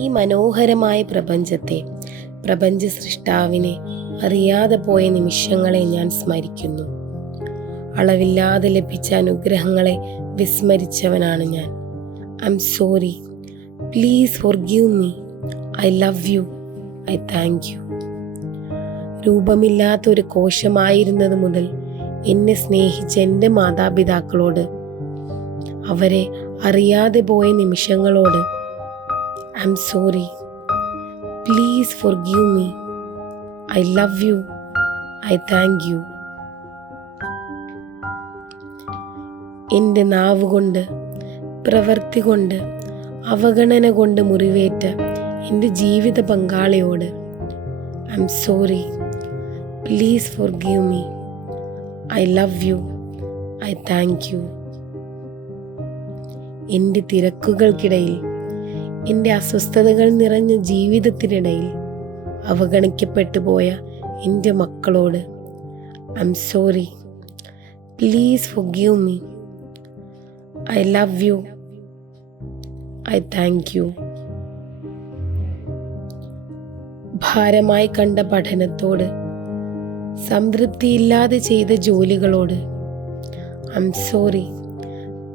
ഈ മനോഹരമായ പ്രപഞ്ചത്തെ, പ്രപഞ്ച സൃഷ്ടാവിനെ അറിയാതെ പോയ നിമിഷങ്ങളെ ഞാൻ സ്മരിക്കുന്നു. അളവില്ലാതെ ലഭിച്ച അനുഗ്രഹങ്ങളെ വിസ്മരിച്ചവനാണ് ഞാൻ. I am sorry. Please forgive me. I love you. I thank you. രൂപമില്ലാത്ത ഒരു കോശമായിരുന്നത് മുതൽ എന്നെ സ്നേഹിച്ച എൻ്റെ മാതാപിതാക്കളോട്, അവരെ അറിയാതെ പോയ നിമിഷങ്ങളോട് I am sorry. Please forgive me. I love you. I thank you. എൻ്റെ നാവ് കൊണ്ട്, പ്രവൃത്തി കൊണ്ട്, അവഗണന കൊണ്ട് മുറിവേറ്റ എൻ്റെ ജീവിത പങ്കാളിയോട് I am sorry. Please forgive me. I love you. I thank you. എൻ്റെ തിരക്കുകൾക്കിടയിൽ, എൻ്റെ അസ്വസ്ഥതകൾ നിറഞ്ഞ ജീവിതത്തിനിടയിൽ അവഗണിക്കപ്പെട്ടു പോയ എൻ്റെ മക്കളോട് I am sorry. Please forgive me. I love you. I thank you. ഭാരമായി കണ്ട പഠനത്തോട്, സംതൃപ്തിയില്ലാതെ ചെയ്ത ജോലികളോട് I am sorry.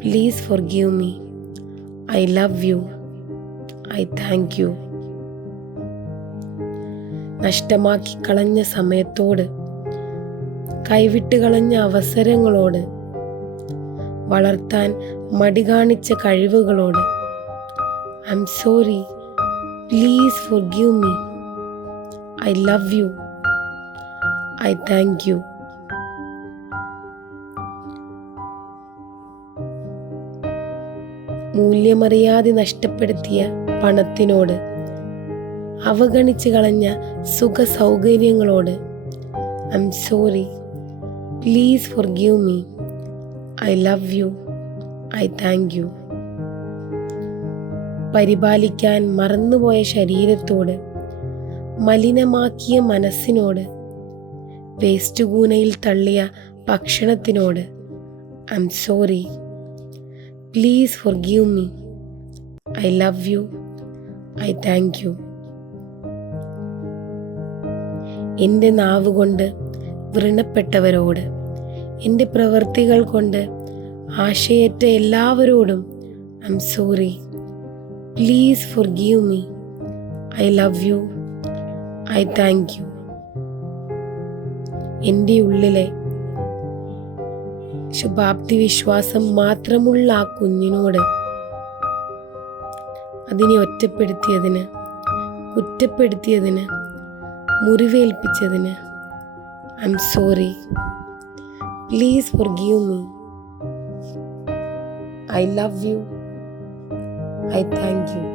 Please forgive me. I love you. I thank you. നഷ്ടമാക്കി കളഞ്ഞ സമയത്തോട്, കൈവിട്ട് കളഞ്ഞ അവസരങ്ങളോട്, വളർത്താൻ മടി കാണിച്ച കഴിവുകളോട് I am sorry. Please forgive me. I love you. I thank you. മൂല്യമറിയാതെ നഷ്ടപ്പെടുത്തിയ പണത്തിനോട്, അവഗണിച്ച് കളഞ്ഞ സുഖ സൗകര്യങ്ങളോട് I am sorry. Please forgive me. I love you. I thank you. പരിപാലിക്കാൻ മറന്നുപോയ ശരീരത്തോട്, മലിനമാക്കിയ മനസ്സിനോട്, വേസ്റ്റ് കൂനയിൽ തള്ളിയ ഭക്ഷണത്തിനോട് I am sorry. Please forgive me. I love you. I thank you. എൻ്റെ നാവ് കൊണ്ട് വ്രണപ്പെട്ടവരോട്, എൻ്റെ പ്രവൃത്തികൾ കൊണ്ട് ആശയറ്റ എല്ലാവരോടും I am sorry. Please forgive me. I love you. I thank you. എൻ്റെ ഉള്ളിലെ ശുഭാപ്തി വിശ്വാസം മാത്രമുള്ള ആ കുഞ്ഞിനോട്, അതിനെ ഒറ്റപ്പെടുത്തിയതിന്, കുറ്റപ്പെടുത്തിയതിന്, മുറിവേൽപ്പിച്ചതിന് I am sorry. Please forgive me. I love you. I thank U.